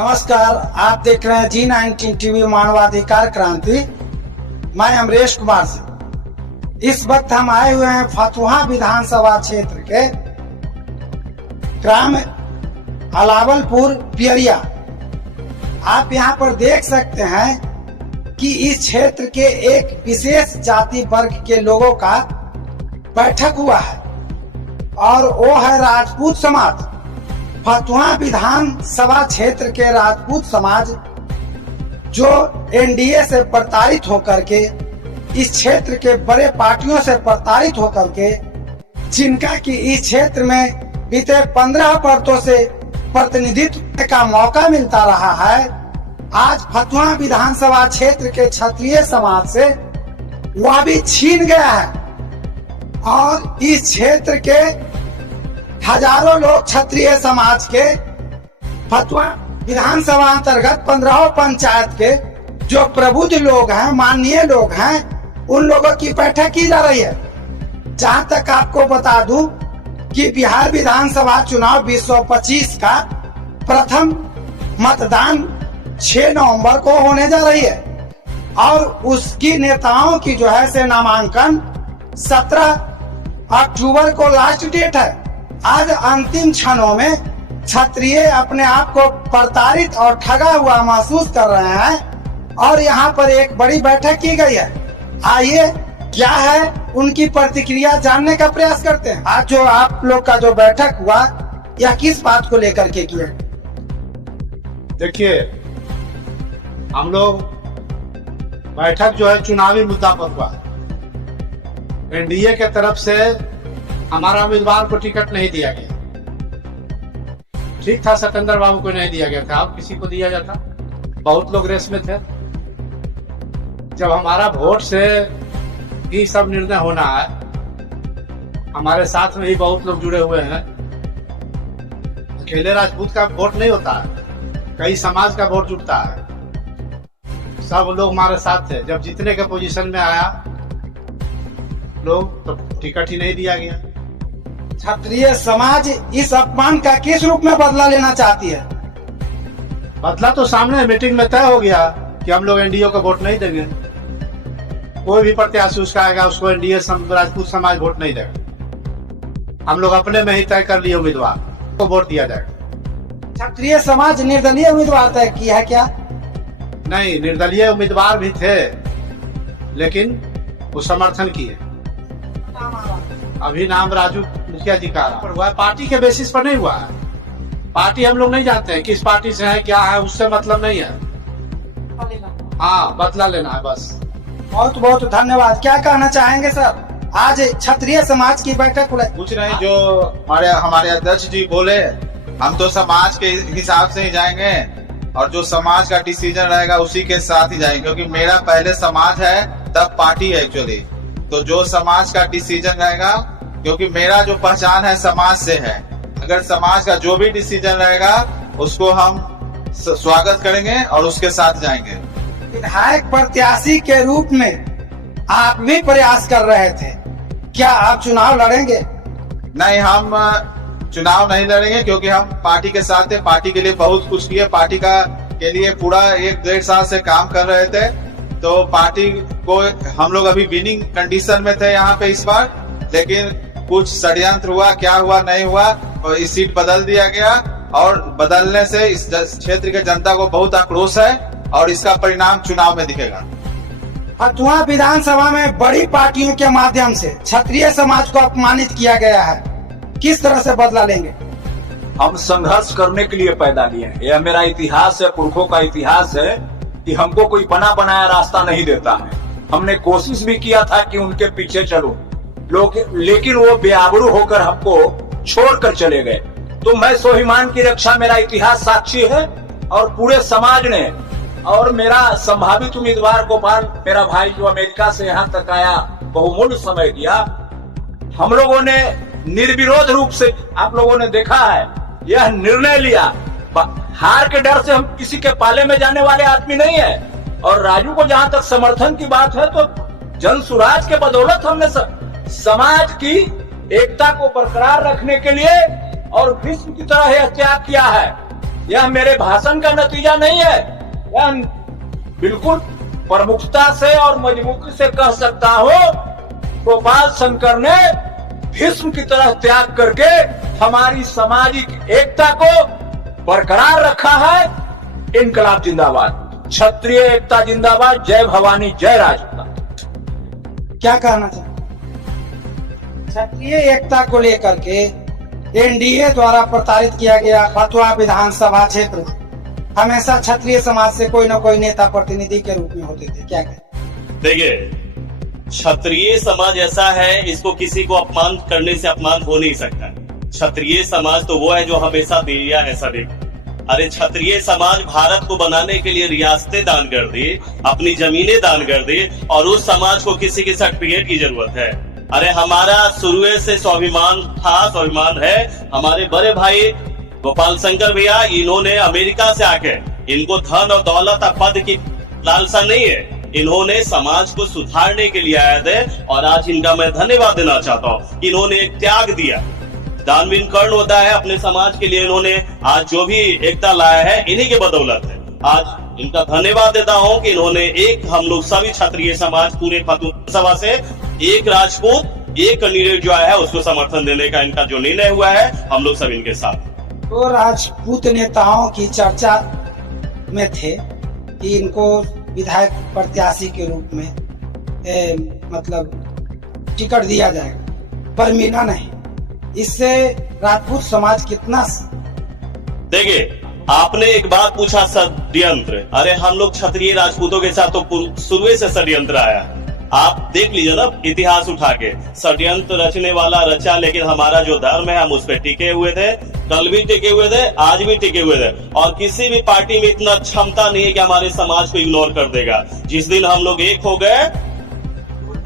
नमस्कार, आप देख रहे हैं G19 टीवी मानवाधिकार क्रांति। मैं अमरेश कुमार सिंह। इस वक्त हम आए हुए हैं फतुहा विधानसभा क्षेत्र के ग्राम अलावलपुर पियरिया। आप यहां पर देख सकते हैं कि इस क्षेत्र के एक विशेष जाति वर्ग के लोगों का बैठक हुआ है और वो है राजपूत समाज। फतुहा विधानसभा क्षेत्र के राजपूत समाज जो एनडीए से प्रताड़ित होकर के, इस क्षेत्र के बड़े पार्टियों से प्रताड़ित होकर के, जिनका कि इस क्षेत्र में बीते 15 वर्षों से प्रतिनिधित्व का मौका मिलता रहा है, आज फतुहा विधानसभा क्षेत्र के क्षत्रिय समाज से वह भी छीन गया है और इस क्षेत्र के हजारों लोग क्षत्रिय समाज के फतुहा विधानसभा अंतर्गत 15 पंचायत के जो प्रबुद्ध लोग हैं, माननीय लोग हैं, उन लोगों की बैठक की जा रही है। जहां तक आपको बता दूं कि बिहार विधानसभा चुनाव 2025 का प्रथम मतदान 6 नवंबर को होने जा रही है और उसकी नेताओं की जो है से नामांकन 17 अक्टूबर को लास्ट डेट है। आज अंतिम क्षणों में क्षत्रिय अपने आप को प्रताड़ित और ठगा हुआ महसूस कर रहे हैं और यहाँ पर एक बड़ी बैठक की गई है। आइए क्या है उनकी प्रतिक्रिया जानने का प्रयास करते हैं। आज जो आप लोग का जो बैठक हुआ, यह किस बात को लेकर के किया? देखिए, हम लोग बैठक जो है चुनावी मुद्दा पर हुआ। एनडीए के तरफ से हमारा उम्मीदवार को टिकट नहीं दिया गया। ठीक था, सतेंद्र बाबू को नहीं दिया गया था, अब किसी को दिया जाता। बहुत लोग रेस में थे। जब हमारा वोट से ही सब निर्णय होना है, हमारे साथ में ही बहुत लोग जुड़े हुए हैं। अकेले राजपूत का वोट नहीं होता है, कई समाज का वोट जुटता है। सब लोग हमारे साथ थे। जब जीतने के पोजीशन में आया लोग, तो टिकट ही नहीं दिया गया। क्षत्रिय समाज इस अपमान का किस रूप में बदला लेना चाहती है? बदला तो सामने मीटिंग में तय हो गया कि हम लोग एनडीए को वोट नहीं देंगे। कोई भी प्रत्याशी उसका आएगा, उसको एनडीए राजपूत समाज वोट नहीं देगा। हम लोग अपने में ही तय कर लिए उम्मीदवार को वोट दिया जाएगा। क्षत्रिय समाज निर्दलीय उम्मीदवार तय किया है क्या? नहीं, निर्दलीय उम्मीदवार भी थे, लेकिन वो समर्थन किए। अभी नाम राजू मुखिया जी का हुआ है, पार्टी के बेसिस पर नहीं हुआ है। पार्टी हम लोग नहीं जानते हैं किस पार्टी से है, क्या है, उससे मतलब नहीं है। हाँ, बदला लेना है बस। बहुत बहुत धन्यवाद। क्या कहना चाहेंगे सर? आज क्षत्रिय समाज की बैठक बुलाई। कुछ नहीं, जो हमारे अध्यक्ष जी बोले, हम तो समाज के हिसाब से ही जाएंगे और जो समाज का डिसीजन रहेगा उसी के साथ ही जाएंगे, क्योंकि मेरा पहले समाज है तब पार्टी है एक्चुअली। तो जो समाज का डिसीजन रहेगा, क्योंकि मेरा जो पहचान है समाज से है, अगर समाज का जो भी डिसीजन रहेगा उसको हम स्वागत करेंगे और उसके साथ जाएंगे। विधायक प्रत्याशी के रूप में आप भी प्रयास कर रहे थे, क्या आप चुनाव लड़ेंगे? नहीं, हम चुनाव नहीं लड़ेंगे, क्योंकि हम पार्टी के साथ थे। पार्टी के लिए बहुत कुछ किए, पार्टी के लिए पूरा 1-1.5 साल से काम कर रहे थे। तो पार्टी को हम लोग अभी विनिंग कंडीशन में थे यहाँ पे इस बार, लेकिन कुछ षड्यंत्र हुआ, क्या हुआ नहीं हुआ, और इस सीट बदल दिया गया और बदलने से इस क्षेत्र के जनता को बहुत आक्रोश है और इसका परिणाम चुनाव में दिखेगा। फतुहा विधानसभा में बड़ी पार्टियों के माध्यम से क्षत्रिय समाज को अपमानित किया गया है, किस तरह से बदला लेंगे? हम संघर्ष करने के लिए पैदा लिए हैं। यह मेरा इतिहास है, पुरखों का इतिहास है कि हमको कोई बना बनाया रास्ता नहीं देता है। हमने कोशिश भी किया था कि उनके पीछे चलो लोग, लेकिन वो बेआबरू होकर हमको छोड़कर चले गए। तो मैं स्वाभिमान की रक्षा, मेरा इतिहास साक्षी है और पूरे समाज ने, और मेरा संभावित उम्मीदवार गोपाल, मेरा भाई जो अमेरिका से यहाँ तक आया, बहुमूल्य समय दिया। हम लोगों ने निर्विरोध रूप से, आप लोगों ने देखा है, यह निर्णय लिया। हार के डर से हम किसी के पाले में जाने वाले आदमी नहीं है। और राजू को जहां तक समर्थन की बात है, तो जन सुराज के बदौलत हमने समाज की एकता को बरकरार रखने के लिए और विश्व की तरह यह त्याग किया है। यह मेरे भाषण का नतीजा नहीं है। यह बिल्कुल प्रमुखता से और मजबूती से कह सकता हूँ, गोपाल शंकर ने भीष्म की तरह त्याग करके हमारी सामाजिक एकता को बरकरार रखा है। इनकलाब जिंदाबाद, क्षत्रिय एकता जिंदाबाद, जय भवानी, जय राजपूत। क्या कहना चाहते? क्षत्रिय एकता को लेकर के एनडीए द्वारा प्रताड़ित किया गया फतुहा विधानसभा क्षेत्र हमेशा क्षत्रिय समाज से कोई न कोई नेता प्रतिनिधि के रूप में होते थे, क्या कहें? देखिए, क्षत्रिय समाज ऐसा है, इसको किसी को अपमान करने से अपमान हो नहीं सकता। क्षत्रिय समाज तो वो है जो हमेशा दिया है सभी। अरे क्षत्रिय समाज भारत को बनाने के लिए रियासतें दान कर दी, अपनी जमीनें दान कर दी, और उस समाज को किसी की सर्टिफिकेट की जरूरत है? अरे हमारा शुरू से स्वाभिमान था, स्वाभिमान है। हमारे बड़े भाई गोपाल शंकर भैया, इन्होंने अमेरिका से आके, इनको धन और दौलत और पद की लालसा नहीं है, इन्होंने समाज को सुधारने के लिए आए थे। और आज इनका मैं धन्यवाद देना चाहता हूँ। इन्होंने एक त्याग दिया, दानवीर कर्ण होता है अपने समाज के लिए। इन्होंने आज जो भी एकता लाया है, इन्हीं के बदौलत है। आज इनका धन्यवाद देता हूँ कि इन्होंने एक, हम लोग सभी क्षत्रिय समाज पूरे सभा से एक राजपूत, एक कैंडिडेट जो है उसको समर्थन देने का इनका जो निर्णय हुआ है, हम लोग सब इनके साथ। तो राजपूत नेताओं की चर्चा में थे कि इनको विधायक प्रत्याशी के रूप में मतलब टिकट दिया जाएगा, पर मिला नहीं। इससे राजपूत समाज कितना? देखिए, आपने एक बात पूछा, षड्यंत्र। अरे हम लोग क्षत्रिय राजपूतों के साथ तो शुरू से षड्यंत्र आया। आप देख लीजिए ना, इतिहास उठा के, षड्यंत्र रचने वाला रचा, लेकिन हमारा जो धर्म है हम उस पर टिके हुए थे, कल भी टिके हुए थे, आज भी टिके हुए थे। और किसी भी पार्टी में इतना क्षमता नहीं है कि हमारे समाज को इग्नोर कर देगा। जिस दिन हम लोग एक हो गए,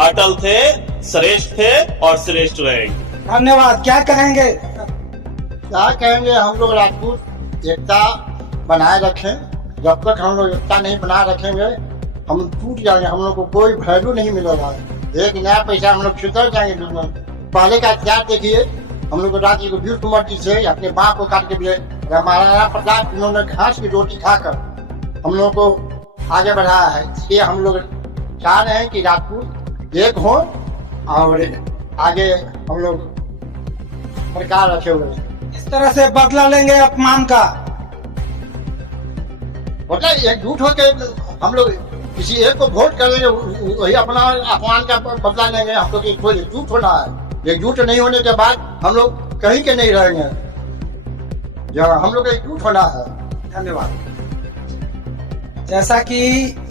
अटल थे, श्रेष्ठ थे और श्रेष्ठ रहेंगे। धन्यवाद। क्या कहेंगे? क्या कहेंगे, हम लोग राजपूत एकता बनाए रखें। जब तक हम लोग एकता नहीं बनाए रखेंगे, हम टूट जाएंगे, हम लोग को कोई वैल्यू नहीं मिलेगा। एक नया पैसा हम लोग छुतर जाएंगे दुनिया में। पहले का इतिहास देखिए, हम लोग राज्य को वीर कुंवर जी से अपने बाप को काट के दिए, महाराणा प्रताप उन्होंने घास की रोटी खाकर हम लोग को आगे बढ़ाया है। इसलिए हम लोग चाह रहे हैं कि राजपूत एक हो और आगे हम लोग सरकार रखे हुए। इस तरह से बदला लेंगे अपमान का? मतलब एकजुट होकर हम लोग किसी एक को वोट करेंगे, वही अपना अपमान का बदला लेंगे। हम लोग कोई एकजुट होना है। एकजुट नहीं होने के बाद हम लोग कहीं के नहीं रहेंगे। हम लोग एकजुट होना है। धन्यवाद। जैसा कि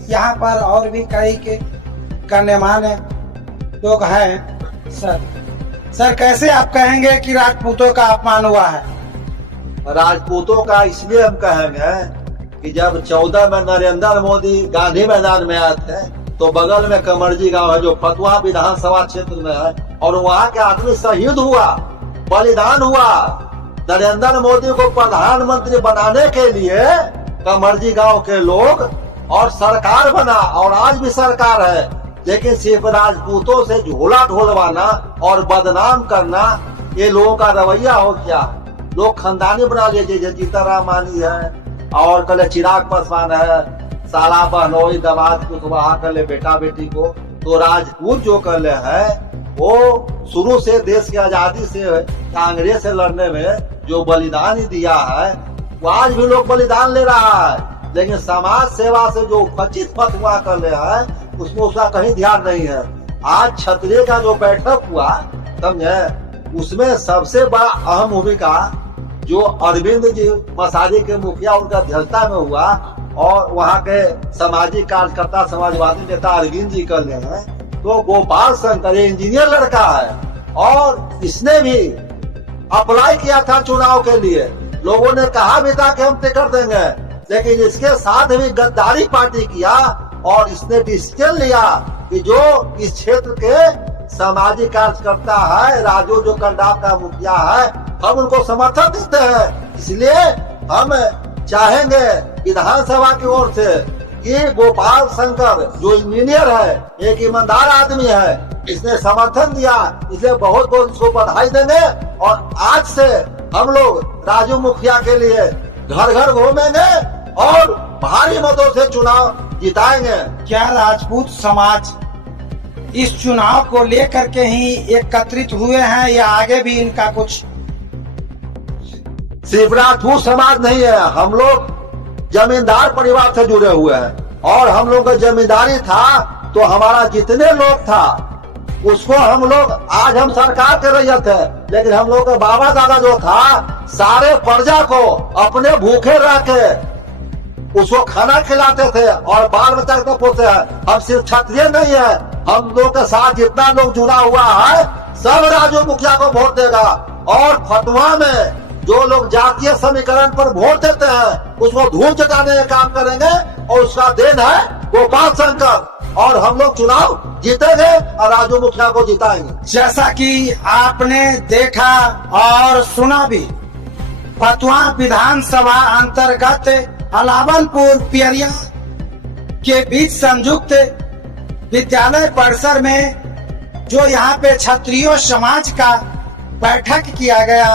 यहाँ पर और भी कई के गण्यमान्य लोग हैं, सर कैसे आप कहेंगे कि राजपूतों का अपमान हुआ है? राजपूतों का इसलिए हम कहेंगे कि जब 14 में नरेंद्र मोदी गांधी मैदान में आए थे, तो बगल में कमरजी गांव है जो फतुहा विधानसभा क्षेत्र में है, और वहाँ के आदमी शहीद हुआ, बलिदान हुआ। नरेंद्र मोदी को प्रधानमंत्री बनाने के लिए कमरजी गांव के लोग और सरकार बना, और आज भी सरकार है। लेकिन सिर्फ राजपूतों से झोला ढोलवाना और बदनाम करना, ये लोगों का रवैया हो गया। लोग खानदानी बना लिए, जैसे जीताराम मांझी है और कल चिराग पासवान है, साला बहनोई दमाद कुछ वहाँ कर ले बेटा बेटी को। तो राजपूत जो कर ले है, वो शुरू से देश की आजादी से कांग्रेस से लड़ने में जो बलिदान ही दिया है, वो आज भी लोग बलिदान ले रहा है। लेकिन समाज सेवा से जो खचित फतवा कर ले है, उसमें उसका कहीं ध्यान नहीं है। आज क्षत्रिय का जो बैठक हुआ, समझे, उसमें सबसे बड़ा अहम भूमिका जो अरविंद जी मसारी के मुखिया उनका अध्यक्षता में हुआ, और वहाँ के सामाजिक कार्यकर्ता समाजवादी नेता अरविंद जी कर ले हैं। तो गोपाल शंकर इंजीनियर लड़का है, और इसने भी अप्लाई किया था चुनाव के लिए। लोगों ने कहा भी था कि हम टिकट देंगे, लेकिन इसके साथ भी गद्दारी पार्टी किया, और इसने डिसीजन लिया कि जो इस क्षेत्र के सामाजिक कार्यकर्ता है, राजू जो कंडाप का मुखिया है, हम उनको समर्थन देते हैं। इसलिए हम चाहेंगे विधानसभा की ओर से कि गोपाल शंकर जो इंजीनियर है, एक ईमानदार आदमी है, इसने समर्थन दिया, इसलिए बहुत बहुत उसको बधाई देंगे। और आज से हम लोग राजू मुखिया के लिए घर घर घूमेंगे और भारी मतों से चुनाव जिताएंगे। क्या राजपूत समाज इस चुनाव को लेकर के ही एकत्रित हुए हैं या आगे भी इनका कुछ? सिर्फ राजपूत समाज नहीं है, हम लोग जमींदार परिवार से जुड़े हुए हैं और हम लोग का जमींदारी था तो हमारा जितने लोग था उसको हम लोग, आज हम सरकार के रैयत है लेकिन हम लोग का बाबा दादा जो था सारे प्रजा को अपने भूखे रह के उसको खाना खिलाते थे और बाल बच्चा को पोते हैं। हम सिर्फ क्षत्रिय नहीं है, हम लोग के साथ जितना लोग जुड़ा हुआ है सब राजू मुखिया को वोट देगा। और फतुहा में जो लोग जातीय समीकरण पर वोट देते हैं उसको धूल चटाने का काम करेंगे और उसका देन है गोपाल शंकर। और हम लोग चुनाव जीतेंगे और राजू मुखिया को जिताएंगे। जैसा कि आपने देखा और सुना भी, फतुहा विधानसभा अंतर्गत अलावलपुर पियरिया के बीच संयुक्त विद्यालय परिसर में जो यहाँ पे क्षत्रिय समाज का बैठक किया गया,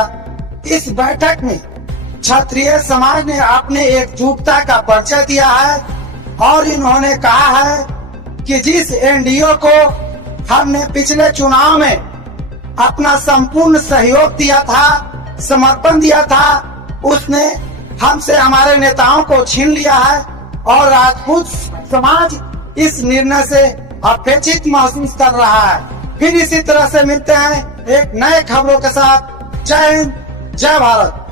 इस बैठक में क्षत्रिय समाज ने अपने एकजुटता का परिचय दिया है और इन्होंने कहा है कि जिस एनडीओ को हमने पिछले चुनाव में अपना संपूर्ण सहयोग दिया था, समर्पण दिया था, उसने हमसे हमारे नेताओं को छीन लिया है और राजपूत समाज इस निर्णय से अपेक्षित महसूस कर रहा है। फिर इसी तरह से मिलते हैं एक नए खबरों के साथ। जय हिंद, जय भारत।